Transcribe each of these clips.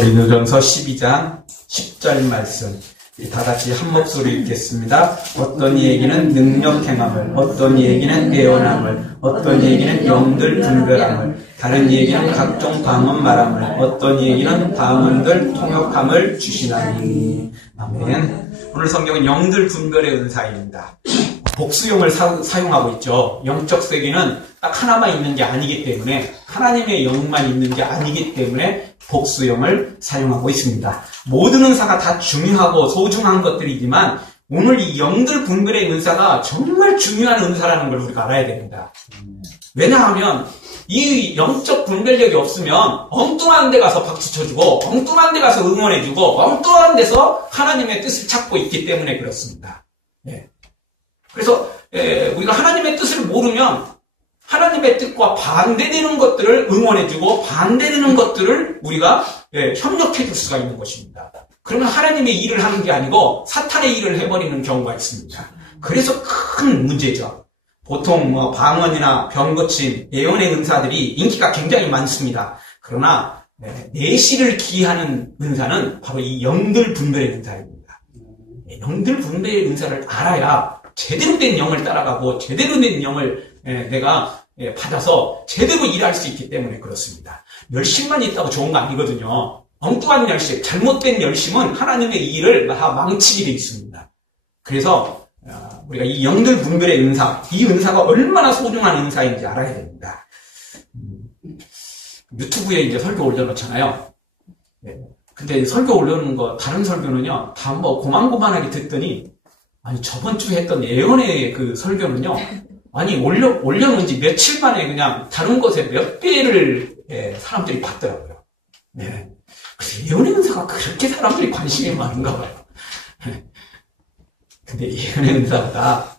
고린도전서 12장 10절 말씀 다 같이 한 목소리 읽겠습니다. 어떤 이에게는 능력 행함을, 어떤 이에게는 예언함을, 어떤 이에게는 영들 분별함을, 다른 이에게는 각종 방언 말함을, 어떤 이에게는 방언들 통역함을 주시나니. 아멘. 오늘 성경은 영들 분별의 은사입니다. 복수형을 사용하고 있죠. 영적 세계는 딱 하나만 있는 게 아니기 때문에, 하나님의 영만 있는 게 아니기 때문에 복수형을 사용하고 있습니다. 모든 은사가 다 중요하고 소중한 것들이지만 오늘 이 영들 분별의 은사가 정말 중요한 은사라는 걸 우리가 알아야 됩니다. 왜냐하면 이 영적 분별력이 없으면 엉뚱한 데 가서 박수 쳐주고 엉뚱한 데 가서 응원해주고 엉뚱한 데서 하나님의 뜻을 찾고 있기 때문에 그렇습니다. 그래서 우리가 하나님의 뜻을 모르면 하나님의 뜻과 반대되는 것들을 응원해주고 반대되는 것들을 우리가 협력해줄 수가 있는 것입니다. 그러면 하나님의 일을 하는 게 아니고 사탄의 일을 해버리는 경우가 있습니다. 그래서 큰 문제죠. 보통 방언이나 병고침, 예언의 은사들이 인기가 굉장히 많습니다. 그러나 내실을 기하는 은사는 바로 이 영들 분별의 은사입니다. 영들 분별의 은사를 알아야 제대로 된 영을 따라가고 제대로 된 영을 내가 받아서 제대로 일할 수 있기 때문에 그렇습니다. 열심만 있다고 좋은 거 아니거든요. 엉뚱한 열심, 잘못된 열심은 하나님의 일을 다 망치게 되어 있습니다. 그래서 우리가 이 영들 분별의 은사, 이 은사가 얼마나 소중한 은사인지 알아야 됩니다. 유튜브에 이제 설교 올려놓잖아요. 근데 설교 올려놓은 거, 다른 설교는요, 다 뭐 고만고만하게 듣더니, 아니, 저번 주에 했던 예언의 그 설교는요, 아니, 올려놓은 지 며칠 만에 그냥 다른 곳에 몇 배를 사람들이 봤더라고요. 그래서 예언의 은사가 그렇게 사람들이 관심이 많은가 봐요. 근데 예언의 은사보다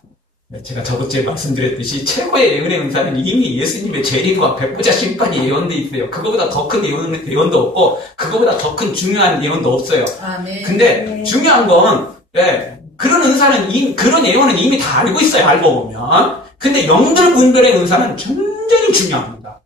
제가 저번주에 말씀드렸듯이 최고의 예언의 은사는 이미 예수님의 재림과 백보자 심판이 예언돼 있어요. 그거보다 더 큰 예언도 없고 그거보다 더 큰 중요한 예언도 없어요. 아멘. 근데 중요한 건 그런 은사는 그런 예언은 이미 다 알고 있어요. 알고 보면. 근데 영들 분별의 은사는 굉장히 중요합니다.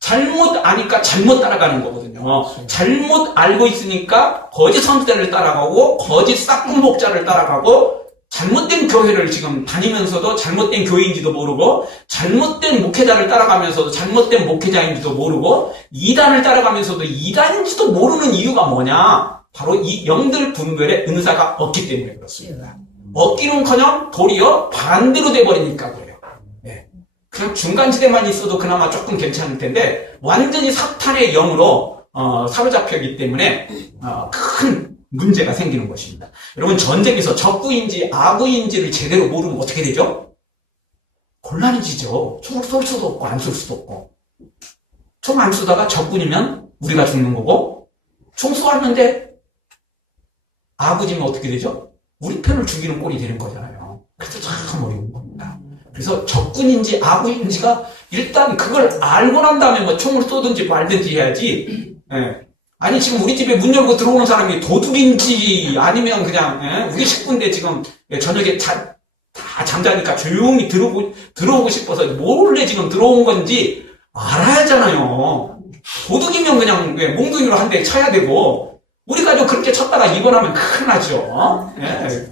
잘못 아니까 잘못 따라가는 거거든요. 잘못 알고 있으니까 거짓 선지자를 따라가고 거짓 싹군목자를 따라가고 잘못된 교회를 지금 다니면서도 잘못된 교회인지도 모르고 잘못된 목회자를 따라가면서도 잘못된 목회자인지도 모르고 이단을 따라가면서도 이단인지도 모르는 이유가 뭐냐? 바로 이 영들 분별의 은사가 없기 때문에 그렇습니다. 없기는커녕 도리어 반대로 돼버리니까 그래요. 그냥 중간지대만 있어도 그나마 조금 괜찮을 텐데 완전히 사탄의 영으로 사로잡혀있기 때문에 큰 문제가 생기는 것입니다. 여러분 전쟁에서 적구인지 아구인지를 제대로 모르면 어떻게 되죠? 곤란해지죠. 총을 쏠 수도 없고 안 쏠 수도 없고 총 안 쏘다가 적군이면 우리가 죽는 거고 총 쏘았는데 아구지면 어떻게 되죠? 우리 편을 죽이는 꼴이 되는 거잖아요. 그래서 참 어려운 겁니다. 그래서 적군인지 아구인지가 일단 그걸 알고 난 다음에 뭐 총을 쏘든지 말든지 해야지. 아니 지금 우리 집에 문 열고 들어오는 사람이 도둑인지 아니면 그냥 우리 식구인데 지금 저녁에 다 잠자니까 조용히 들어오고 싶어서 몰래 지금 들어온 건지 알아야 하잖아요. 도둑이면 그냥 몽둥이로 한 대 쳐야 되고 우리 가족 그렇게 쳤다가 입원하면 큰일 나죠.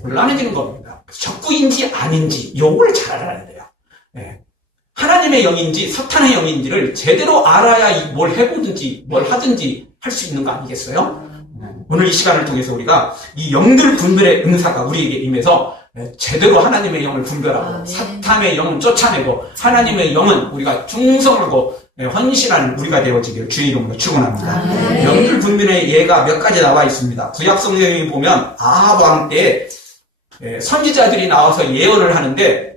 곤란해지는 겁니다. 적구인지 아닌지 요걸 잘 알아야 돼요. 하나님의 영인지 사탄의 영인지를 제대로 알아야 뭘 해보든지 뭘 하든지 할 수 있는 거 아니겠어요? 오늘 이 시간을 통해서 우리가 이 영들 분별의 은사가 우리에게 임해서 제대로 하나님의 영을 분별하고 사탄의 영은 쫓아내고 하나님의 영은 우리가 충성하고 헌신한 우리가 되어지기를 주의 이름으로 축원합니다. 영들 분별의 예가 몇 가지 나와 있습니다. 구약 성경에 보면 아합 왕 때 선지자들이 나와서 예언을 하는데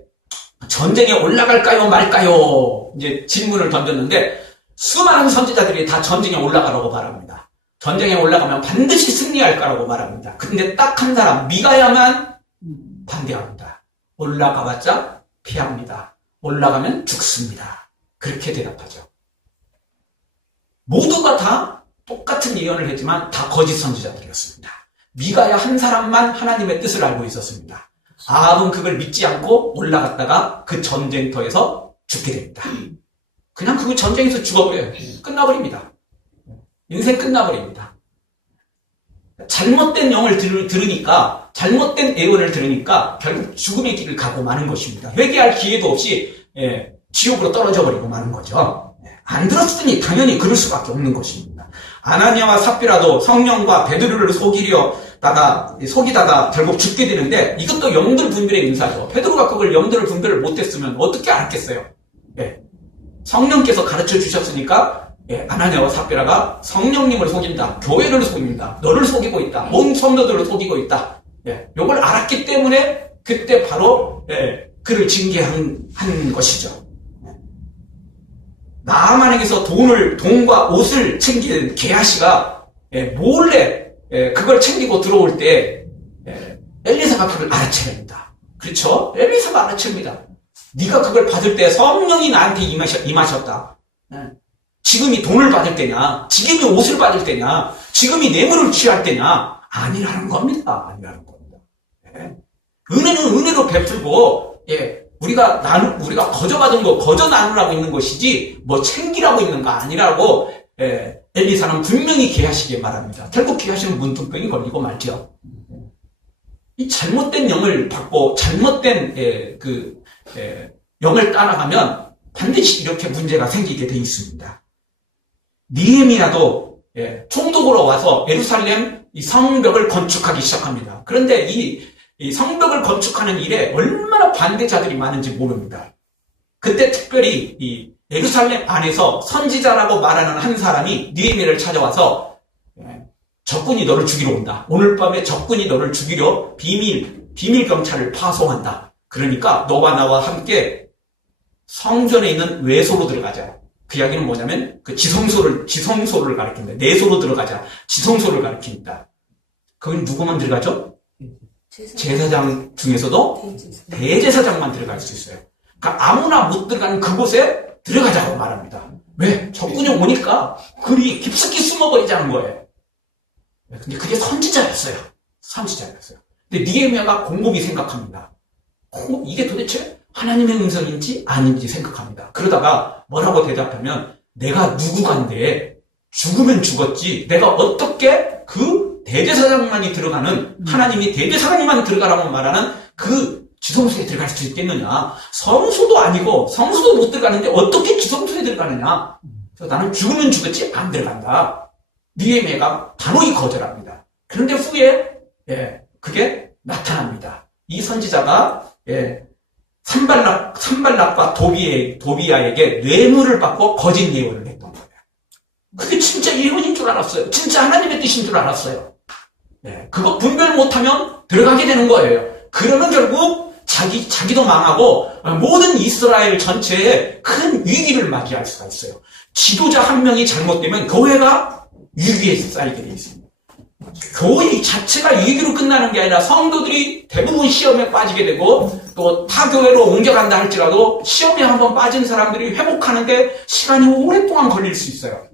전쟁에 올라갈까요 말까요 이제 질문을 던졌는데 수많은 선지자들이 다 전쟁에 올라가라고 말합니다. 전쟁에 올라가면 반드시 승리할 거라고 말합니다. 근데 딱 한 사람 미가야만 반대합니다. 올라가봤자 피합니다. 올라가면 죽습니다. 그렇게 대답하죠. 모두가 다 똑같은 예언을 했지만 다 거짓 선지자들이었습니다. 미가야 한 사람만 하나님의 뜻을 알고 있었습니다. 아합은 그걸 믿지 않고 올라갔다가 그 전쟁터에서 죽게 됩니다. 그냥 그 전쟁에서 죽어버려요. 끝나버립니다. 인생 끝나버립니다. 잘못된 영을 들으니까, 잘못된 애원을 들으니까 결국 죽음의 길을 가고 마는 것입니다. 회개할 기회도 없이 지옥으로 떨어져 버리고 마는 거죠. 안 들었으니 당연히 그럴 수밖에 없는 것입니다. 아나니아와 삽비라도 성령과 베드로를 속이다가 결국 죽게 되는데, 이것도 영들 분별의 인사죠. 베드로가 그걸 영들을 분별을 못했으면 어떻게 알았겠어요? 성령께서 가르쳐 주셨으니까 아나니아와 삽비라가 성령님을 속인다, 교회를 속인다, 너를 속이고 있다, 온 성도들을 속이고 있다. 이걸 알았기 때문에 그때 바로 그를 징계한 것이죠. 나아만에게서 돈과 옷을 챙기는 게하시가 몰래 그걸 챙기고 들어올 때 엘리사가 그걸 알아채립니다. 그렇죠? 엘리사가 알아챕니다. 네가 그걸 받을 때 성령이 나한테 임하셨다. 지금이 돈을 받을 때냐, 지금이 옷을 받을 때냐, 지금이 뇌물을 취할 때냐, 아니라는 겁니다. 아니라는 겁니다. 은혜는 은혜로 베풀고, 우리가 거저받은 거 거저 나누라고 있는 것이지, 뭐 챙기라고 있는 거 아니라고, 엘리사는 분명히 게하시게 말합니다. 결국 게하시는 문둥병이 걸리고 말죠. 이 잘못된 영을 받고, 잘못된, 영을 따라가면 반드시 이렇게 문제가 생기게 돼 있습니다. 느헤미야도 총독으로 와서 예루살렘 이 성벽을 건축하기 시작합니다. 그런데 이 성벽을 건축하는 일에 얼마나 반대자들이 많은지 모릅니다. 그때 특별히 이 예루살렘 안에서 선지자라고 말하는 한 사람이 느헤미야를 찾아와서 적군이 너를 죽이러 온다. 오늘 밤에 적군이 너를 죽이려 비밀 경찰을 파송한다. 그러니까 너와 나와 함께 성전에 있는 외소로 들어가자. 그 이야기는 뭐냐면 그 지성소를 가리킵니다. 내소로 들어가자. 지성소를 가리킵니다. 거기 누구만 들어가죠? 제사장 중에서도 대제사장만 들어갈 수 있어요. 그러니까 아무나 못 들어가는 그곳에 들어가자고 말합니다. 왜? 적군이 오니까 그리 깊숙이 숨어버리자는 거예요. 근데 그게 선지자였어요. 근데 느헤미야가 곰곰이 생각합니다. 이게 도대체 하나님의 음성인지 아닌지 생각합니다. 그러다가 뭐라고 대답하면, 내가 누구간데 죽으면 죽었지, 내가 어떻게 그 대제사장만이 들어가는, 하나님이 대제사장님만 들어가라고 말하는 그 지성소에 들어갈 수 있겠느냐. 성소도 아니고 성소도 못 들어가는데 어떻게 지성소에 들어가느냐. 그래서 나는 죽으면 죽었지 안 들어간다. 느헤미야가 단호히 거절합니다. 그런데 후에 그게 나타납니다. 이 선지자가 산발락과 도비야에게 뇌물을 받고 거짓 예언을 했던 거예요. 그게 진짜 예언인 줄 알았어요. 진짜 하나님의 뜻인 줄 알았어요. 그거 분별 못하면 들어가게 되는 거예요. 그러면 결국 자기도 망하고 모든 이스라엘 전체에 큰 위기를 맞이할 수가 있어요. 지도자 한 명이 잘못되면 교회가 위기에 쌓이게 되어 있습니다. 교회 자체가 위기로 끝나는 게 아니라 성도들이 대부분 시험에 빠지게 되고, 또 타 교회로 옮겨간다 할지라도 시험에 한번 빠진 사람들이 회복하는데 시간이 오랫동안 걸릴 수 있어요.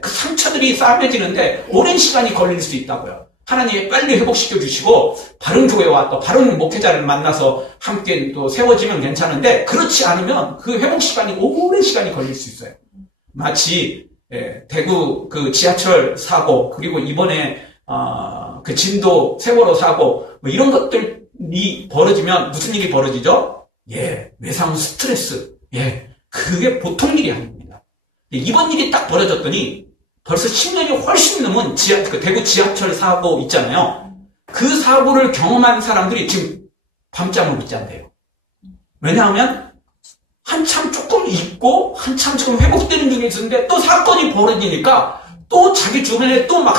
그 상처들이 쌓여지는데 오랜 시간이 걸릴 수 있다고요. 하나님이 빨리 회복시켜 주시고 바른 교회와 또 바른 목회자를 만나서 함께 또 세워지면 괜찮은데, 그렇지 않으면 그 회복 시간이 오랜 시간이 걸릴 수 있어요. 마치 대구 그 지하철 사고, 그리고 이번에 그 진도 세월호 사고, 뭐 이런 것들이 벌어지면 무슨 일이 벌어지죠? 외상 스트레스. 그게 보통 일이 아닙니다. 이번 일이 딱 벌어졌더니 벌써 10년이 훨씬 넘은 그 대구 지하철 사고 있잖아요. 그 사고를 경험한 사람들이 지금 밤잠을 못 잔대요. 왜냐하면 한참 조금 잊고 한참 지금 회복되는 중에 있었는데 또 사건이 벌어지니까 또 자기 주변에 또 막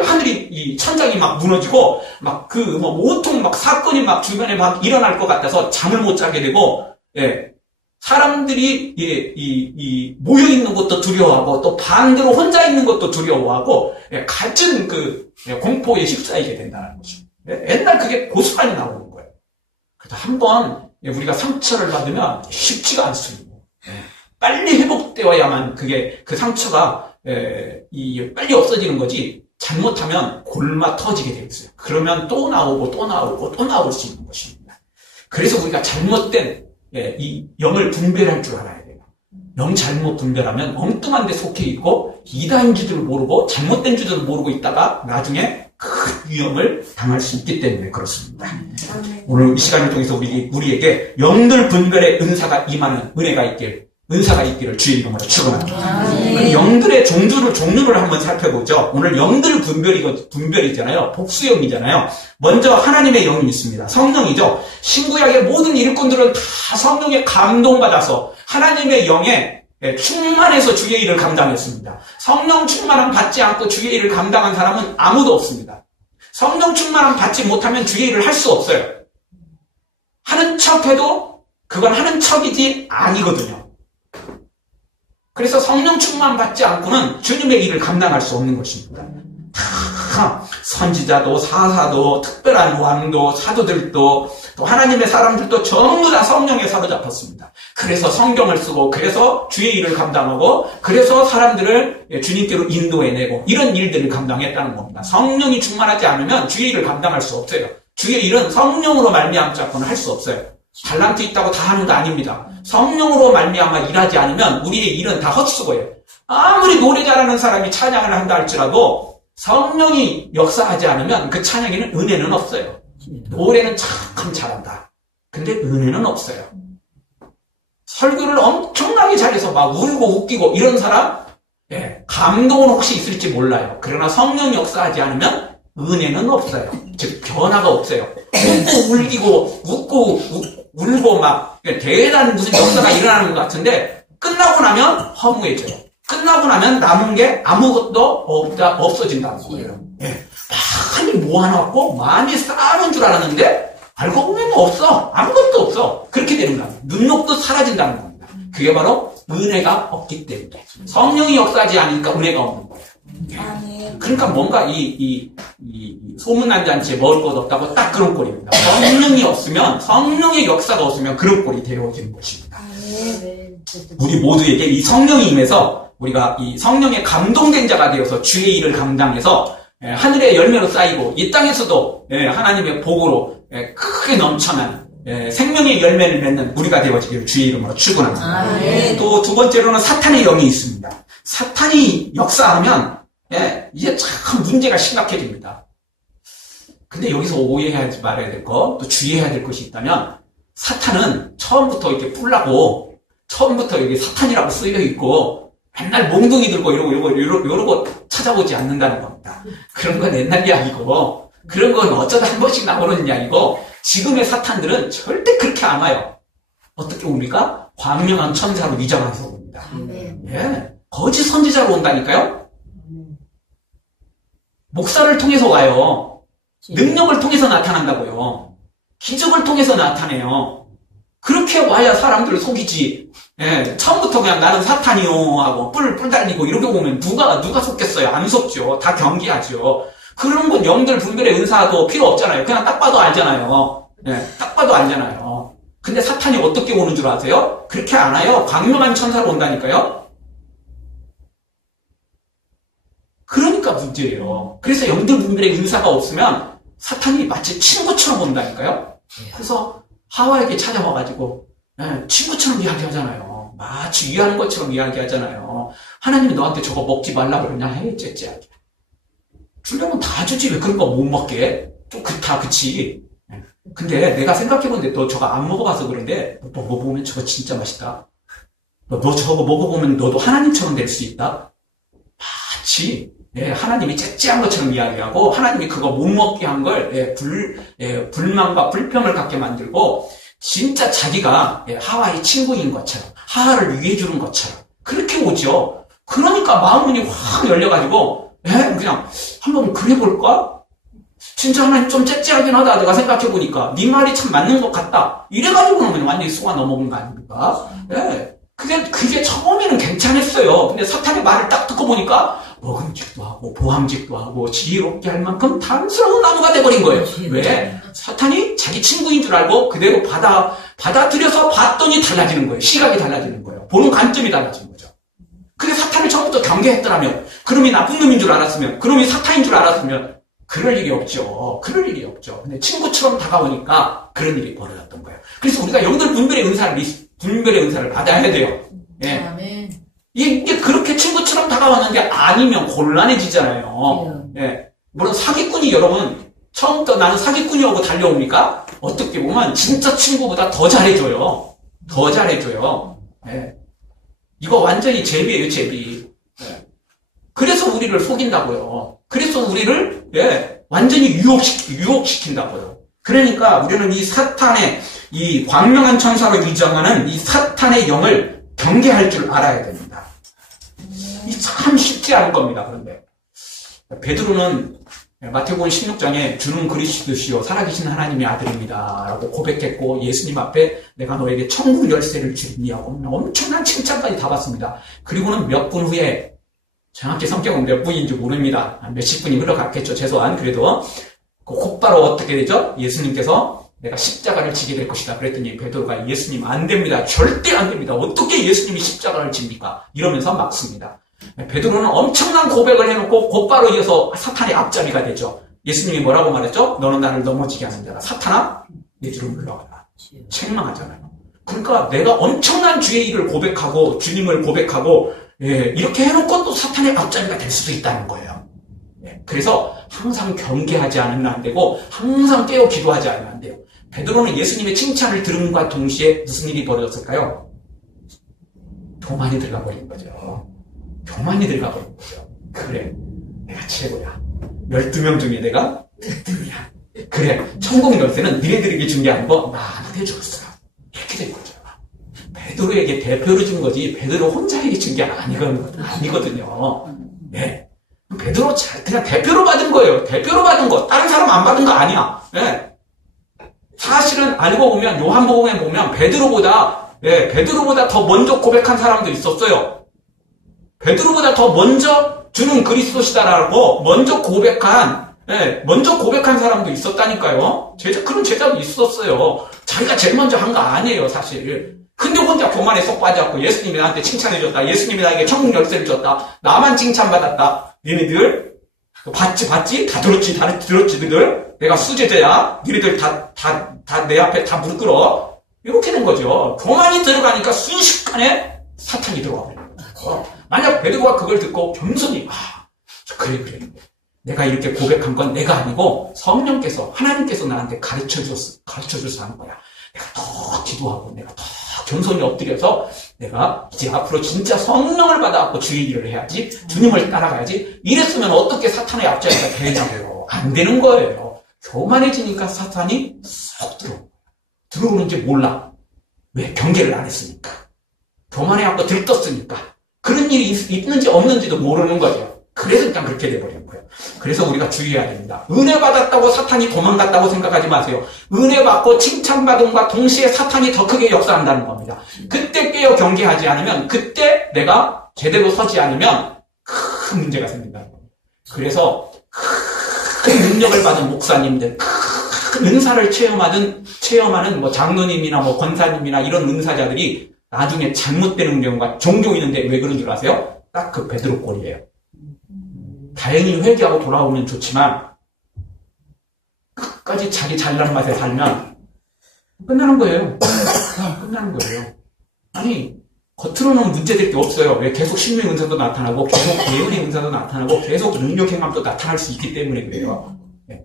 하늘이 이 천장이 막 무너지고 막 온통 막 사건이 막 주변에 막 일어날 것 같아서 잠을 못 자게 되고, 사람들이 모여 있는 것도 두려워하고 또 반대로 혼자 있는 것도 두려워하고 같은 그 공포에 휩싸이게 된다는 거죠. 옛날 그게 고스란히 나오는 거예요. 그래서 한번 우리가 상처를 받으면 쉽지가 않습니다. 빨리 회복되어야만 그게 그 상처가 빨리 없어지는 거지, 잘못하면 골마 터지게 되어 있어요. 그러면 또 나오고 또 나오고 또 나올 수 있는 것입니다. 그래서 우리가 잘못된 이 영을 분별할 줄 알아야 돼요. 영 잘못 분별하면 엉뚱한 데 속해 있고 이다인 줄도 모르고 잘못된 줄도 모르고 있다가 나중에 큰 위험을 당할 수 있기 때문에 그렇습니다. 오늘 이 시간을 통해서 우리에게 영들 분별의 은사가 임하는 은사가 있기를 주의 이름으로 축원합니다. 그럼 영들의 종류를 한번 살펴보죠. 오늘 영들 분별이잖아요. 복수형이잖아요. 먼저 하나님의 영이 있습니다. 성령이죠. 신구약의 모든 일꾼들은 다 성령에 감동받아서 하나님의 영에 충만해서 주의 일을 감당했습니다. 성령 충만함 받지 않고 주의 일을 감당한 사람은 아무도 없습니다. 성령 충만함 받지 못하면 주의 일을 할 수 없어요. 하는 척해도 그건 하는 척이지 아니거든요. 그래서 성령 충만 받지 않고는 주님의 일을 감당할 수 없는 것입니다. 다 선지자도 사사도 특별한 왕도 사도들도 또 하나님의 사람들도 전부 다 성령에 사로잡혔습니다. 그래서 성경을 쓰고 그래서 주의 일을 감당하고 그래서 사람들을 주님께로 인도해내고 이런 일들을 감당했다는 겁니다. 성령이 충만하지 않으면 주의 일을 감당할 수 없어요. 주의 일은 성령으로 말미암지 않고는 할 수 없어요. 달란트 있다고 다 하는 거 아닙니다. 성령으로 말미암아 일하지 않으면 우리의 일은 다 헛수고예요. 아무리 노래 잘하는 사람이 찬양을 한다 할지라도 성령이 역사하지 않으면 그 찬양에는 은혜는 없어요. 노래는 참 잘한다. 근데 은혜는 없어요. 설교를 엄청나게 잘해서 막 울고 웃기고 이런 사람, 감동은 혹시 있을지 몰라요. 그러나 성령이 역사하지 않으면 은혜는 없어요. 즉 변화가 없어요. 웃고 울기고 웃고 울고 막 대단한 무슨 역사가 일어나는 것 같은데 끝나고 나면 허무해져요. 끝나고 나면 남은 게 아무것도 없어진다는 거예요. 많이 모아놨고 많이 쌓아놓은 줄 알았는데 알고 보면 없어. 아무것도 없어. 그렇게 되는 겁니다. 능력도 사라진다는 겁니다. 그게 바로 은혜가 없기 때문에. 성령이 역사하지 않으니까 은혜가 없는 거예요. 그러니까 뭔가 이 소문난 잔치에 먹을 것 없다고 딱 그런 꼴입니다. 성령이 없으면, 성령의 역사가 없으면 그런 꼴이 되어지는 것입니다. 우리 모두에게 이 성령이 임해서 우리가 이 성령에 감동된 자가 되어서 주의 일을 감당해서 하늘의 열매로 쌓이고 이 땅에서도 하나님의 복으로 크게 넘쳐난 생명의 열매를 맺는 우리가 되어지기를 주의 이름으로 축원합니다. 또 두 번째로는 사탄의 영이 있습니다. 사탄이 역사하면 이제 참 문제가 심각해집니다. 근데 여기서 오해하지 말아야 될 거, 또 주의해야 될 것이 있다면 사탄은 처음부터 이렇게 뿔나고 처음부터 여기 사탄이라고 쓰여 있고 맨날 몽둥이 들고 이러고 찾아오지 않는다는 겁니다. 그런 건 옛날 이야기고 그런 건 어쩌다 한 번씩 나오는 이야기고 지금의 사탄들은 절대 그렇게 안 와요. 어떻게 옵니까? 광명한 천사로 위장해서 옵니다. 거짓 선지자로 온다니까요. 목사를 통해서 와요. 능력을 통해서 나타난다고요. 기적을 통해서 나타내요. 그렇게 와야 사람들을 속이지. 처음부터 그냥 나는 사탄이요 하고 뿔 달리고 이렇게 보면 누가 속겠어요? 안 속죠. 다 경계하죠. 그런 건 영들 분별의 은사도 필요 없잖아요. 그냥 딱 봐도 알잖아요. 딱 봐도 알잖아요. 근데 사탄이 어떻게 오는 줄 아세요? 그렇게 안 와요. 광명한 천사로 온다니까요. 그러니까 문제예요. 그래서 영들 분별의 은사가 없으면 사탄이 마치 친구처럼 온다니까요. 그래서 하와에게 찾아와가지고 친구처럼 이야기하잖아요. 마치 위하는 것처럼 이야기하잖아요. 하나님이 너한테 저거 먹지 말라고 그러냐? 째째하게. 주려면 다 주지 왜 그런 거 못 먹게? 좀 그치. 근데 내가 생각해보는데 너 저거 안 먹어봐서 그런데 너 먹어보면 저거 진짜 맛있다. 너 저거 먹어보면 너도 하나님처럼 될 수 있다. 마치 하나님이 째째한 것처럼 이야기하고 하나님이 그거 못 먹게 한 걸 불만과 불평을 갖게 만들고 진짜 자기가 하와의 친구인 것처럼 하하를 위해주는 것처럼 그렇게 오죠. 그러니까 마음문이 확 열려가지고 그냥 한번 그래볼까? 진짜 하나님 좀 째째하긴 하다. 내가 생각해보니까 네 말이 참 맞는 것 같다. 이래가지고는 완전히 속아 넘어온 거 아닙니까? 그게 처음에는 괜찮았어요. 근데 사탄의 말을 딱 듣고 보니까 먹음직도 하고 보함직도 하고 지혜롭게 할 만큼 단스러운 나무가 돼버린 거예요. 왜? 사탄이 자기 친구인 줄 알고 그대로 받아들여서 봤더니 달라지는 거예요. 시각이 달라지는 거예요. 보는 관점이 달라지는 거죠. 근데 사탄을 처음부터 경계했더라면, 그놈이 나쁜 놈인 줄 알았으면, 그놈이 사탄인 줄 알았으면 그럴 일이 없죠. 근데 친구처럼 다가오니까 그런 일이 벌어졌던 거예요. 그래서 우리가 영들 분별의 은사를 받아야 돼요. 예. 아멘. 이게 그렇게 친구처럼 다가왔는 게 아니면 곤란해지잖아요. 예. 물론 사기꾼이 여러분, 처음부터 나는 사기꾼이라고 달려옵니까? 어떻게 보면 진짜 친구보다 더 잘해줘요. 더 잘해줘요. 예. 이거 완전히 제비예요, 제비. 예. 그래서 우리를 속인다고요. 그래서 우리를, 예, 완전히 유혹시킨다고요. 그러니까 우리는 이 사탄의, 이 광명한 천사로 위장하는 이 사탄의 영을 경계할 줄 알아야 됩니다. 이 참 쉽지 않은 겁니다, 그런데. 베드로는 마태복음 16장에 주는 그리스도시요 살아계신 하나님의 아들입니다 라고 고백했고 예수님 앞에 내가 너에게 천국 열쇠를 주리니 하고 엄청난 칭찬까지 다 받습니다. 그리고는 몇 분 후에 정확히 성격은 몇 분인지 모릅니다. 몇십 분이 흘러갔겠죠. 최소한. 그래도 곧바로 어떻게 되죠? 예수님께서 내가 십자가를 지게 될 것이다. 그랬더니 베드로가 예수님 안 됩니다. 절대 안 됩니다. 어떻게 예수님이 십자가를 집니까? 이러면서 막습니다. 베드로는 엄청난 고백을 해놓고 곧바로 이어서 사탄의 앞잡이가 되죠. 예수님이 뭐라고 말했죠? 너는 나를 넘어지게 하는 자라. 사탄아, 내 뒤로 물러가라. 책망하잖아요. 그러니까 내가 엄청난 주의 일을 고백하고 주님을 고백하고 이렇게 해놓고 또 사탄의 앞잡이가 될 수도 있다는 거예요. 그래서 항상 경계하지 않으면 안 되고 항상 깨어 기도하지 않으면 안 돼요. 베드로는 예수님의 칭찬을 들음과 동시에 무슨 일이 벌어졌을까요? 교만이 들어가 버린 거죠. 교만이 들어가 버린 거죠. 그래, 내가 최고야. 12명 중에 내가 1등이야. 그래, 천국 열쇠는 니네들에게 준 게 아니고 나한테 줬어. 이렇게 된 거죠. 베드로에게 대표로 준 거지 베드로 혼자에게 준 게 아니거든요. 네. 베드로 그냥 대표로 받은 거예요. 대표로 받은 거. 다른 사람 안 받은 거 아니야. 네. 사실은 알고 보면 요한복음에 보면 베드로보다 더 먼저 고백한 사람도 있었어요. 베드로보다 더 먼저 주는 그리스도시다라고 먼저 고백한 사람도 있었다니까요. 그런 제자도 있었어요. 자기가 제일 먼저 한 거 아니에요, 사실. 근데 혼자 교만에 쏙 빠져갖고 예수님이 나한테 칭찬해줬다. 예수님이 나에게 천국 열쇠를 줬다. 나만 칭찬받았다. 니네들 봤지? 다 들었지, 너희들? 내가 수제자야. 니네들 다 내 앞에 다 무릎 꿇어. 이렇게 된 거죠. 교만이 들어가니까 순식간에 사탄이 들어와 버려요. 만약 베드로가 그걸 듣고 겸손히 그래. 내가 이렇게 고백한 건 내가 아니고 성령께서 하나님께서 나한테 가르쳐줘서 하는 거야. 내가 더 기도하고 내가 더 겸손히 엎드려서 내가 이제 앞으로 진짜 성령을 받아갖고 주의 일을 해야지, 주님을 따라가야지. 이랬으면 어떻게 사탄의 앞자리가 되냐고요. 안 되는 거예요. 교만해지니까 사탄이 쏙 들어오는지 몰라. 왜? 경계를 안 했으니까. 교만해갖고 들떴으니까. 그런 일이 있는지 없는지도 모르는 거죠. 그래서 그냥 그렇게 돼버린 거예요. 그래서 우리가 주의해야 됩니다. 은혜 받았다고 사탄이 도망갔다고 생각하지 마세요. 은혜 받고 칭찬받음과 동시에 사탄이 더 크게 역사한다는 겁니다. 그때 깨어 경계하지 않으면, 그때 내가 제대로 서지 않으면 큰 문제가 생긴다는 겁니다. 그래서 큰 능력을 받은 목사님들, 큰 은사를 체험하는 뭐 장로님이나 뭐 권사님이나 이런 은사자들이 나중에 잘못되는 경우가 종종 있는데 왜 그런 줄 아세요? 딱 그 베드로 꼴이에요. 다행히 회개하고 돌아오면 좋지만 끝까지 자기 잘난 맛에 살면 끝나는 거예요. 끝나는 거예요. 아니, 겉으로는 문제될 게 없어요. 왜? 계속 신명 은사도 나타나고 계속 예언의 은사도 나타나고 계속 능력 행함도 나타날 수 있기 때문에 그래요. 네.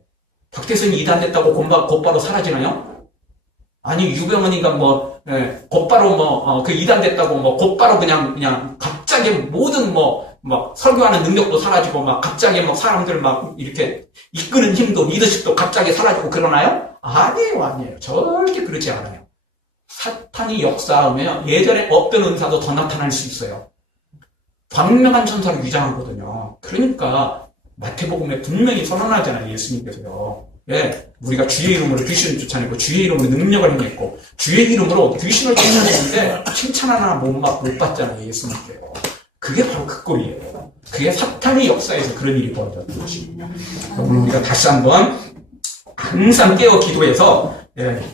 박태선이 이단됐다고 곧바로 사라지나요? 아니, 유병헌이가 곧바로 그 이단됐다고 곧바로 그냥 갑자기 모든 설교하는 능력도 사라지고 갑자기 사람들 이렇게 이끄는 힘도 리더십도 갑자기 사라지고 그러나요? 아니에요. 절대 그렇지 않아요. 사탄이 역사하면 예전에 없던 은사도 더 나타날 수 있어요. 광명한 천사를 위장하거든요. 그러니까 마태복음에 분명히 선언하잖아요, 예수님께서요. 예, 우리가 주의 이름으로 귀신을 쫓아내고 주의 이름으로 능력을 행했고 주의 이름으로 귀신을 쫓아내는데 칭찬 하나 못 받잖아요, 예수님께요. 그게 바로 그 꼴이에요. 그게 사탄의 역사에서 그런 일이 벌어졌던 것입니다. 오늘 우리가 다시 한번 항상 깨어 기도해서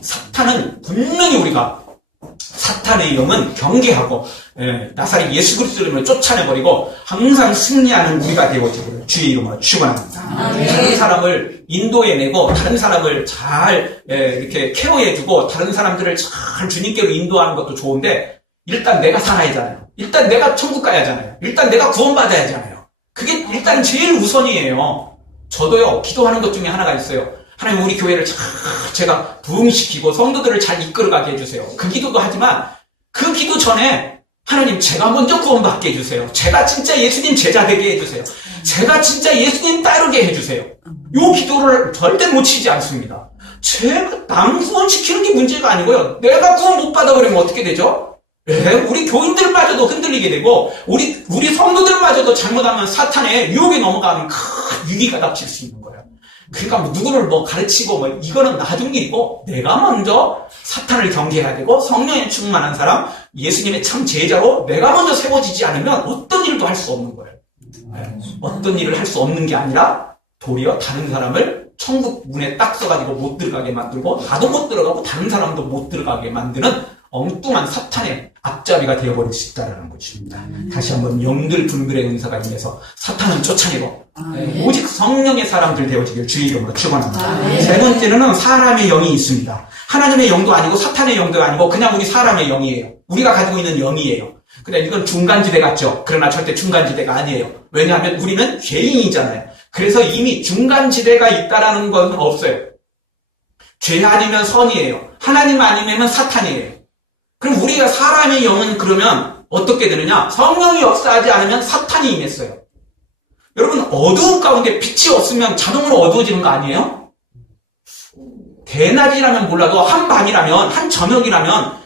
사탄은 분명히 우리가 사탄의 영은 경계하고 나사렛 예수 그리스도를 쫓아내버리고 항상 승리하는 우리가 되어지기를 주의 이름으로 축원합니다. 다른 사람을 인도해내고 다른 사람을 잘 이렇게 케어해주고 다른 사람들을 잘 주님께로 인도하는 것도 좋은데 일단 내가 살아야잖아요. 일단 내가 천국 가야 하잖아요. 일단 내가 구원받아야 하잖아요. 그게 일단 제일 우선이에요. 저도요, 기도하는 것 중에 하나가 있어요. 하나님 우리 교회를 제가 부흥시키고 성도들을 잘 이끌어가게 해주세요. 그 기도도 하지만 그 기도 전에 하나님 제가 먼저 구원받게 해주세요. 제가 진짜 예수님 제자 되게 해주세요. 제가 진짜 예수님 따르게 해주세요. 요 기도를 절대 놓치지 않습니다. 제가 남 구원시키는 게 문제가 아니고요. 내가 구원 못 받아버리면 어떻게 되죠? 우리 교인들마저도 흔들리게 되고 우리 성도들마저도 잘못하면 사탄의 유혹에 넘어가면 큰 위기가 닥칠 수 있는 거예요. 그러니까 누구를 가르치고 이거는 나중 일이고 내가 먼저 사탄을 경계해야 되고 성령에 충만한 사람 예수님의 참 제자로 내가 먼저 세워지지 않으면 어떤 일도 할 수 없는 거예요. 어떤 일을 할 수 없는 게 아니라 도리어 다른 사람을 천국 문에 딱 써가지고 못 들어가게 만들고 나도 못 들어가고 다른 사람도 못 들어가게 만드는 엉뚱한 사탄의 앞잡이가 되어버릴 수 있다는 것입니다. 다시 한번 영들 분별의 은사가 임해서 사탄은 쫓아내고 오직 성령의 사람들 되어지길 주의 이름으로 축원합니다. 세 번째는 사람의 영이 있습니다. 하나님의 영도 아니고 사탄의 영도 아니고 그냥 우리 사람의 영이에요. 우리가 가지고 있는 영이에요. 근데 이건 중간지대 같죠. 그러나 절대 중간지대가 아니에요. 왜냐하면 우리는 죄인이잖아요. 그래서 이미 중간지대가 있다라는 건 없어요. 죄 아니면 선이에요. 하나님 아니면 사탄이에요. 그럼 우리가 사람의 영은 그러면 어떻게 되느냐? 성령이 역사하지 않으면 사탄이 임했어요. 여러분 어두운 가운데 빛이 없으면 자동으로 어두워지는 거 아니에요? 대낮이라면 몰라도 한밤이라면 한 저녁이라면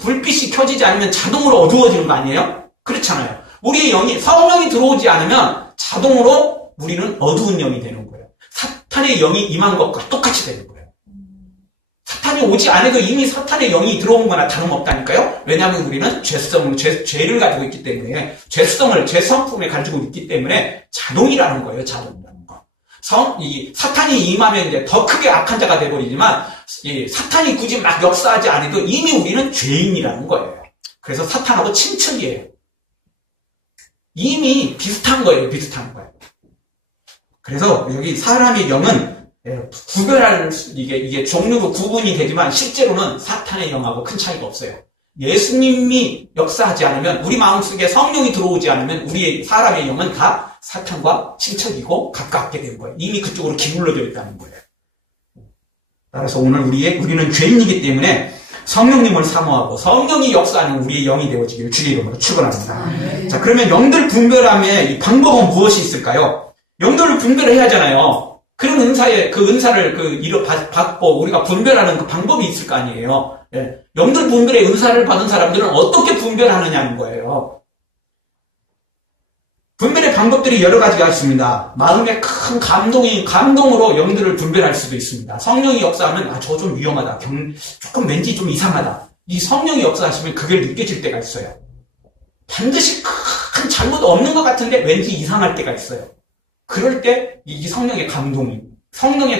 불빛이 켜지지 않으면 자동으로 어두워지는 거 아니에요? 그렇잖아요. 우리의 영이 성령이 들어오지 않으면 자동으로 우리는 어두운 영이 되는 거예요. 사탄의 영이 임한 것과 똑같이 되는 거예요. 사탄이 오지 않아도 이미 사탄의 영이 들어온 거나 다름없다니까요. 왜냐하면 우리는 죄를 가지고 있기 때문에 죄 성품을 가지고 있기 때문에 자동이라는 거예요. 자동이라는 거. 사탄이 임하면 이제 더 크게 악한 자가 되어버리지만 사탄이 굳이 막 역사하지 않아도 이미 우리는 죄인이라는 거예요. 그래서 사탄하고 친척이에요. 이미 비슷한 거예요. 비슷한 거예요. 그래서 여기 사람의 영은 구별할 이게 종류로 구분이 되지만 실제로는 사탄의 영하고 큰 차이가 없어요. 예수님이 역사하지 않으면 우리 마음속에 성령이 들어오지 않으면 우리의 사람의 영은 다 사탄과 친척이고 가깝게 되는 거예요. 이미 그쪽으로 기울어져 있다는 거예요. 따라서 오늘 우리는 죄인이기 때문에 성령님을 사모하고 성령이 역사하는 우리의 영이 되어지기를 주의 이름으로 축원합니다. 자, 그러면 영들 분별함의 이 방법은 무엇이 있을까요? 영들을 분별해야 하잖아요. 그런 은사를 받고 우리가 분별하는 그 방법이 있을 거 아니에요. 예. 영들 분별의 은사를 받은 사람들은 어떻게 분별하느냐는 거예요. 분별의 방법들이 여러 가지가 있습니다. 마음에 큰 감동으로 영들을 분별할 수도 있습니다. 성령이 역사하면, 저거 좀 위험하다. 조금 왠지 좀 이상하다. 이 성령이 역사하시면 그게 느껴질 때가 있어요. 반드시 큰 잘못 없는 것 같은데 왠지 이상할 때가 있어요. 그럴 때 이 성령의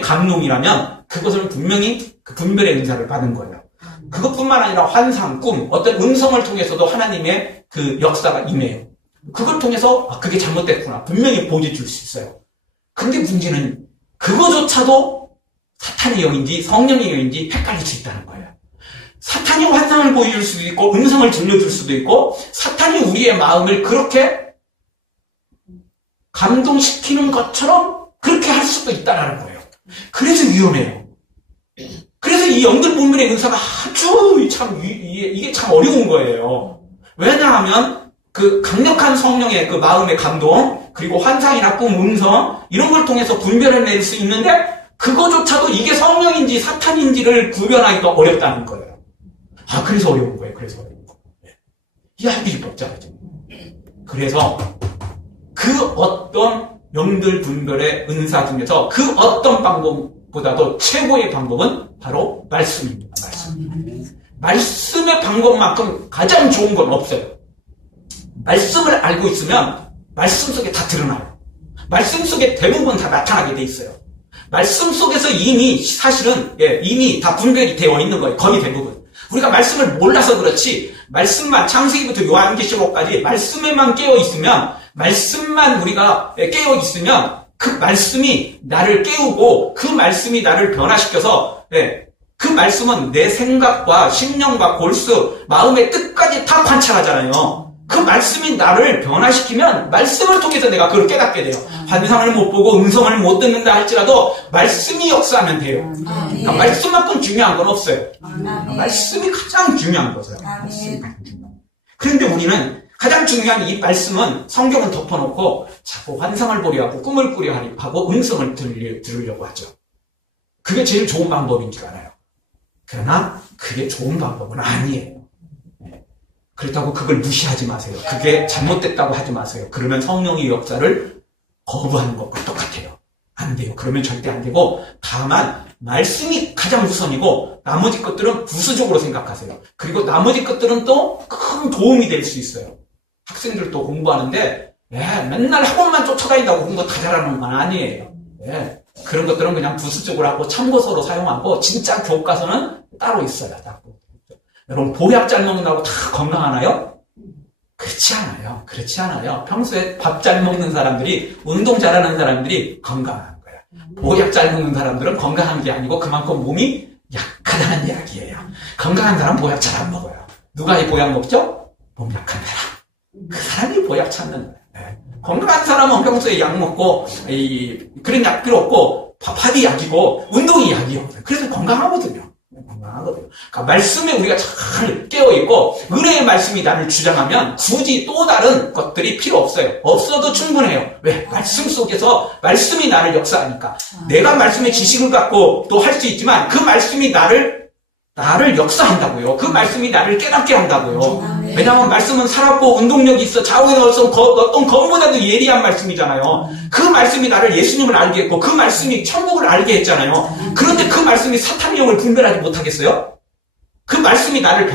감동이라면 그것은 분명히 그 분별의 은사를 받은 거예요. 그것뿐만 아니라 환상, 꿈, 어떤 음성을 통해서도 하나님의 그 역사가 임해요. 그걸 통해서 그게 잘못됐구나. 분명히 보여줄 수 있어요. 근데 문제는 그거조차도 사탄의 영인지 성령의 영인지 헷갈릴 수 있다는 거예요. 사탄이 환상을 보여줄 수도 있고 음성을 들려줄 수도 있고 사탄이 우리의 마음을 그렇게 감동시키는 것처럼 그렇게 할 수도 있다는 거예요. 그래서 위험해요. 그래서 이 영들 분별의 은사가 이게 참 어려운 거예요. 왜냐하면 그 강력한 성령의 그 마음의 감동, 그리고 환상이나 꿈, 음성, 이런 걸 통해서 분별해낼 수 있는데, 그거조차도 이게 성령인지 사탄인지를 구별하기가 어렵다는 거예요. 그래서 어려운 거예요. 이해하기 복잡하죠. 그래서 그 어떤 영들 분별의 은사 중에서 그 어떤 방법보다도 최고의 방법은 바로 말씀입니다. 말씀의 방법만큼 가장 좋은 건 없어요. 말씀을 알고 있으면 말씀 속에 다 드러나요. 말씀 속에 대부분 다 나타나게 돼 있어요. 말씀 속에서 이미 사실은 이미 다 분별이 되어 있는 거예요. 거의 대부분. 우리가 말씀을 몰라서 그렇지 말씀만 창세기부터 요한계시록까지 말씀에만 깨어 있으면 말씀만 우리가 깨어 있으면 그 말씀이 나를 깨우고 그 말씀이 나를 변화시켜서 그 말씀은 내 생각과 심령과 골수, 마음의 뜻까지 다 관찰하잖아요. 그 말씀이 나를 변화시키면 말씀을 통해서 내가 그걸 깨닫게 돼요. 환상을 못 보고 음성을 못 듣는다 할지라도 말씀이 역사하면 돼요. 그러니까 말씀만큼 중요한 건 없어요. 말씀이 가장 중요한 거죠. 말씀이 가장 중요한 거예요. 그런데 우리는 가장 중요한 이 말씀은 성경은 덮어놓고 자꾸 환상을 보려 하고 꿈을 꾸려 하고 음성을 들으려고 하죠. 그게 제일 좋은 방법인 줄 알아요. 그러나 그게 좋은 방법은 아니에요. 그렇다고 그걸 무시하지 마세요. 그게 잘못됐다고 하지 마세요. 그러면 성령의 역사를 거부하는 것과 똑같아요. 안 돼요. 그러면 절대 안 되고, 다만 말씀이 가장 우선이고 나머지 것들은 부수적으로 생각하세요. 그리고 나머지 것들은 또 큰 도움이 될 수 있어요. 학생들도 공부하는데 맨날 학원만 쫓아다닌다고 공부 다 잘하는 건 아니에요. 그런 것들은 그냥 부수적으로 하고 참고서로 사용하고, 진짜 교과서는 따로 있어요. 여러분, 보약 잘 먹는다고 다 건강하나요? 그렇지 않아요. 그렇지 않아요. 평소에 밥 잘 먹는 사람들이, 운동 잘하는 사람들이 건강한 거야. 보약 잘 먹는 사람들은 건강한 게 아니고 그만큼 몸이 약하다는 이야기예요. 건강한 사람 보약 잘 안 먹어요. 누가 이 보약 먹죠? 몸 약한 사람. 그 사람이 보약 찾는 거예요. 건강한 사람은 평소에 약 먹고, 그런 약 필요 없고, 밥이 약이고, 운동이 약이요. 그래서 건강하거든요. 건강하거든요. 그러니까 말씀에 우리가 잘 깨어있고, 은혜의 말씀이 나를 주장하면 굳이 또 다른 것들이 필요 없어요. 없어도 충분해요. 왜? 말씀 속에서 말씀이 나를 역사하니까. 내가 말씀의 지식을 갖고 또 할 수 있지만, 그 말씀이 나를 역사한다고요. 그 말씀이 나를 깨닫게 한다고요. 왜냐하면 말씀은 살았고 운동력이 있어. 좌우에 넣어서 어떤 검보다도 예리한 말씀이잖아요. 그 말씀이 나를 예수님을 알게 했고, 그 말씀이 천국을 알게 했잖아요. 그런데 그 말씀이 사탄의 영을 분별하지 못하겠어요? 그 말씀이 나를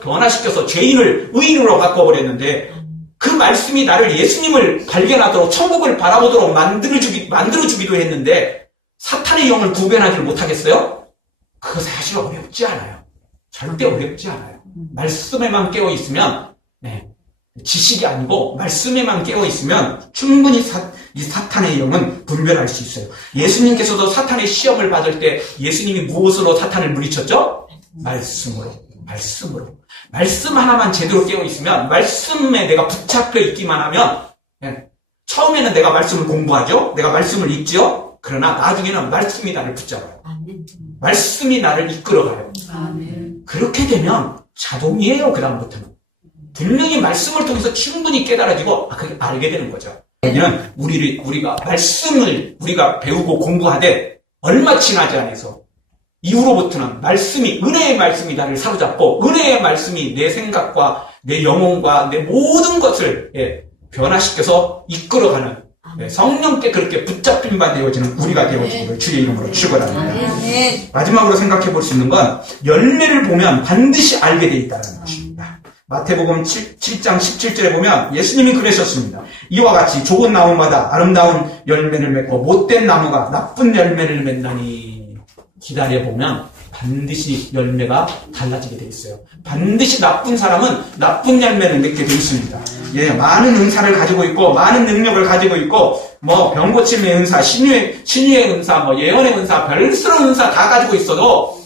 변화시켜서 죄인을 의인으로 바꿔버렸는데, 그 말씀이 나를 예수님을 발견하도록 천국을 바라보도록 만들어주기도 했는데, 사탄의 영을 구별하지 못하겠어요? 그거 사실 어렵지 않아요. 절대 어렵지 않아요. 말씀에만 깨어있으면, 지식이 아니고 말씀에만 깨어있으면 충분히 이 사탄의 영은 분별할 수 있어요. 예수님께서도 사탄의 시험을 받을 때 예수님이 무엇으로 사탄을 물리쳤죠? 말씀으로. 말씀 하나만 제대로 깨어있으면, 말씀에 내가 붙잡혀 있기만 하면, 처음에는 내가 말씀을 공부하죠? 내가 말씀을 읽죠? 그러나 나중에는 말씀이 나를 붙잡아요. 말씀이 나를 이끌어가요. 그렇게 되면 자동이에요. 그 다음부터는 분명히 말씀을 통해서 충분히 깨달아지고 그게 알게 되는 거죠. 여기는 우리가 말씀을 우리가 배우고 공부하되 얼마 지나지 않아서 이후로부터는 은혜의 말씀이 나를 사로잡고, 은혜의 말씀이 내 생각과 내 영혼과 내 모든 것을 변화시켜서 이끌어가는, 성령께 그렇게 붙잡힌 바 되어지는 우리가 되어지기를 주의 이름으로 축원합니다. 마지막으로 생각해 볼 수 있는 건, 열매를 보면 반드시 알게 돼 있다는 것입니다. 마태복음 7장 17절에 보면 예수님이 그러셨습니다. 이와 같이 좋은 나무마다 아름다운 열매를 맺고 못된 나무가 나쁜 열매를 맺나니, 기다려보면 반드시 열매가 달라지게 돼 있어요. 반드시 나쁜 사람은 나쁜 열매를 맺게 돼 있습니다. 많은 은사를 가지고 있고, 많은 능력을 가지고 있고, 병 고침의 은사, 신유의 은사, 예언의 은사, 별스러운 은사 다 가지고 있어도,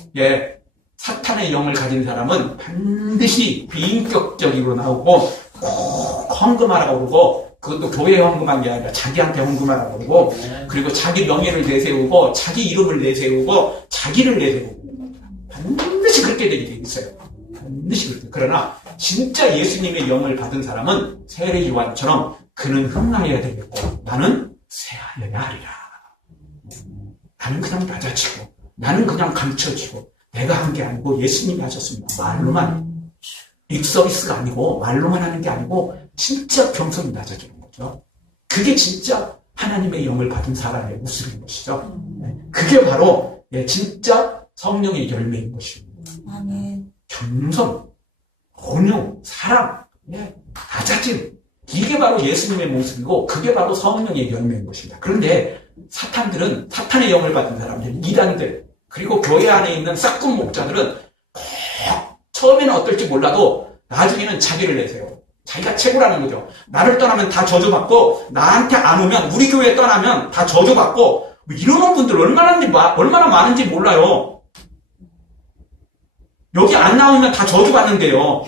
사탄의 영을 가진 사람은 반드시 비인격적으로 나오고, 꼭 헌금하라고 그러고, 그것도 교회에 헌금한 게 아니라 자기한테 헌금하라고 그러고, 그리고 자기 명예를 내세우고, 자기 이름을 내세우고, 자기를 내세우고, 반드시 그렇게 되게 있어요. 반드시 그렇게. 그러나 진짜 예수님의 영을 받은 사람은 세례 요한처럼 그는 흥하여야 되겠고 나는 쇠하여야 하리라. 나는 그냥 낮아지고, 나는 그냥 감춰지고, 내가 한 게 아니고 예수님이 하셨습니다. 말로만, 립서비스가 아니고 말로만 하는 게 아니고 진짜 겸손히 낮아지는 거죠. 그게 진짜 하나님의 영을 받은 사람의 모습인 것이죠. 그게 바로 진짜 성령의 열매인 것입니다. 겸손, 온유, 사랑, 낮아짐, 이게 바로 예수님의 모습이고 그게 바로 성령의 열매인 것입니다. 그런데 사탄의 영을 받은 사람들, 이단들, 그리고 교회 안에 있는 싹군 목자들은 처음에는 어떨지 몰라도 나중에는 자기를 내세요. 자기가 최고라는 거죠. 나를 떠나면 다 저주받고, 나한테 안 오면, 우리 교회 떠나면 다 저주받고, 이러는 분들 얼마나 많은지 몰라요. 여기 안 나오면 다 저주받는데요.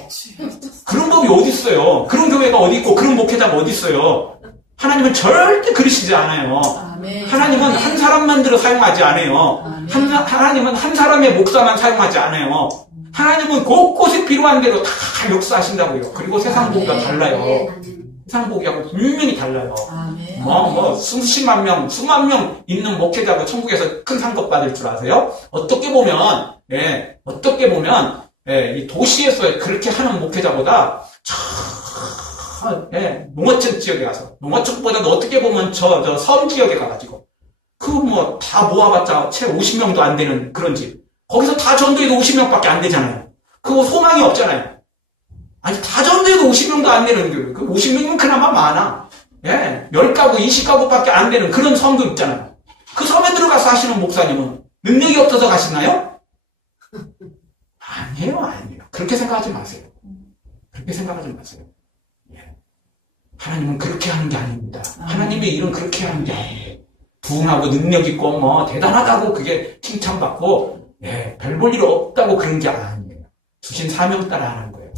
그런 법이 어디 있어요? 그런 교회가 어디 있고 그런 목회자가 어디 있어요? 하나님은 절대 그러시지 않아요. 하나님은 한 사람만 들어 사용하지 않아요. 하나님은 한 사람의 목사만 사용하지 않아요. 하나님은 곳곳에 필요한 대로 다 역사하신다고요. 그리고 세상 보기가 달라요. 세상 보기하고 분명히 달라요. 수십만 명, 수만 명 있는 목회자가 천국에서 큰 상급 받을 줄 아세요? 어떻게 보면, 이 도시에서 그렇게 하는 목회자보다, 농어촌 지역에 가서, 농어촌보다도 어떻게 보면 저 섬 지역에 가가지고, 다 모아봤자 채 50명도 안 되는 그런 집. 거기서 다 전도해도 50명밖에 안 되잖아요. 그거 소망이 없잖아요. 아니, 다 전도해도 50명도 안 되는 교회. 그 50명이면 그나마 많아. 10가구, 20가구밖에 안 되는 그런 섬도 있잖아요. 그 섬에 들어가서 하시는 목사님은 능력이 없어서 가시나요? 아니에요. 그렇게 생각하지 마세요. 하나님은 그렇게 하는 게 아닙니다. 하나님의 일은 그렇게 하는 게 아니에요. 부흥하고 능력 있고 대단하다고 그게 칭찬받고 별 볼 일 없다고 그런 게 아니에요. 주신 사명 따라 하는 거예요.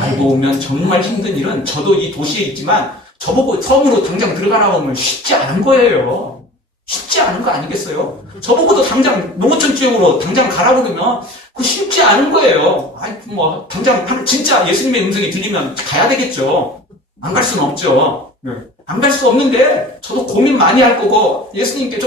알고 보면 정말 힘든 일은 저도 이 도시에 있지만 저보고 섬으로 당장 들어가라고 하면 쉽지 않은 거예요. 쉽지 않은 거 아니겠어요? 저보고도 당장 농어촌 지역으로 당장 가라고 그러면 그거 쉽지 않은 거예요. 당장 진짜 예수님의 음성이 들리면 가야 되겠죠. 안 갈 수는 없죠. 안 갈 수 없는데 저도 고민 많이 할 거고 예수님께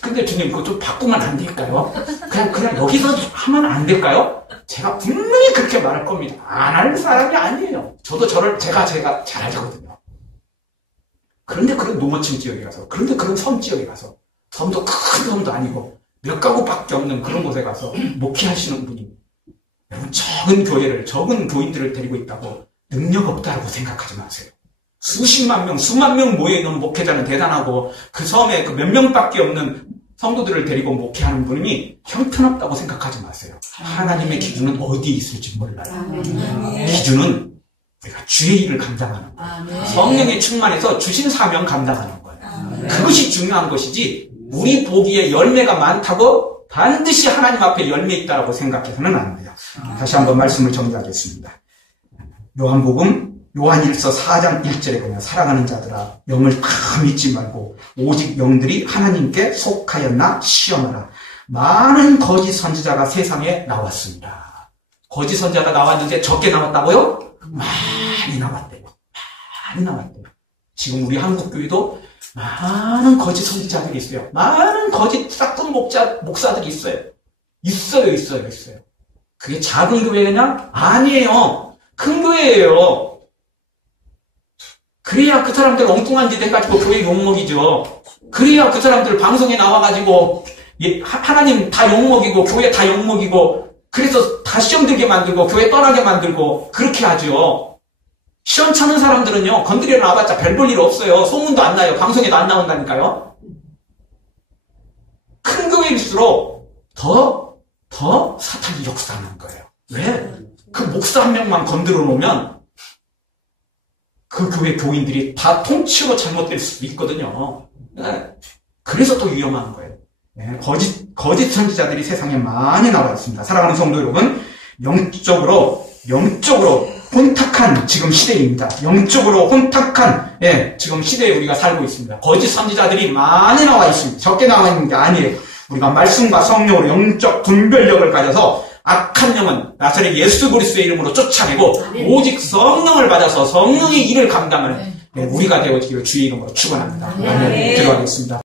근데 주님 그거 좀 바꾸면 안 될까요? 그냥 여기서 하면 안 될까요? 제가 분명히 그렇게 말할 겁니다. 안 할 사람이 아니에요. 저도 제가 잘 알거든요. 그런데 그런 농어촌 지역에 가서, 그런데 그런 섬 지역에 가서, 섬도 큰 섬도 아니고 몇 가구밖에 없는 그런 곳에 가서 목회하시는 분이 여러분 적은 교인들을 데리고 있다고 능력 없다라고 생각하지 마세요. 수십만 명, 수만 명 모여있는 목회자는 대단하고 그 섬에 그 몇 명밖에 없는 성도들을 데리고 목회하는 분이 형편없다고 생각하지 마세요. 하나님의 기준은 어디에 있을지 몰라요. 기준은 우리가 주의 일을 감당하는 거예요. 성령의 충만해서 주신 사명 감당하는 거예요. 그것이 중요한 것이지 우리 보기에 열매가 많다고 반드시 하나님 앞에 열매 있다고 생각해서는 안 돼요. 다시 한번 말씀을 정리하겠습니다. 요한일서 4장 1절에 보면 사랑하는 자들아 영을 다 믿지 말고 오직 영들이 하나님께 속하였나 시험하라. 많은 거짓 선지자가 세상에 나왔습니다. 거짓 선지자가 나왔는데 적게 나왔다고요? 많이 나왔대요. 지금 우리 한국교회도 많은 거짓 선지자들이 있어요. 많은 거짓 싹돈 목사들이 있어요. 있어요. 그게 작은 교회냐? 아니에요. 큰 교회예요. 그래야 그 사람들 엉뚱한 짓 해가지고 교회 욕먹이죠. 그래야 그 사람들 방송에 나와가지고 하나님 다 욕먹이고 교회 다 욕먹이고 그래서 다 시험 들게 만들고 교회 떠나게 만들고 그렇게 하죠. 시험 차는 사람들은요 건드려 놔봤자 별 볼 일 없어요. 소문도 안 나요. 방송에도 안 나온다니까요. 큰 교회일수록 더 사탄이 역사하는 거예요. 왜? 그 목사 한 명만 건드려 놓으면 그 교회 교인들이 다 통치로 잘못될 수도 있거든요. 그래서 또 위험한 거예요. 거짓 선지자들이 세상에 많이 나와 있습니다. 사랑하는 성도 여러분, 영적으로 혼탁한 지금 시대입니다. 영적으로 혼탁한 지금 시대에 우리가 살고 있습니다. 거짓 선지자들이 많이 나와 있습니다. 적게 나와 있는 게 아니에요. 우리가 말씀과 성령으로 영적 분별력을 가져서 악한 영은 나사렛 예수 그리스도의 이름으로 쫓아내고 오직 성령을 받아서 성령의 일을 감당하는 우리가 되어지기를 주의 이름으로 축원합니다. 들어가겠습니다.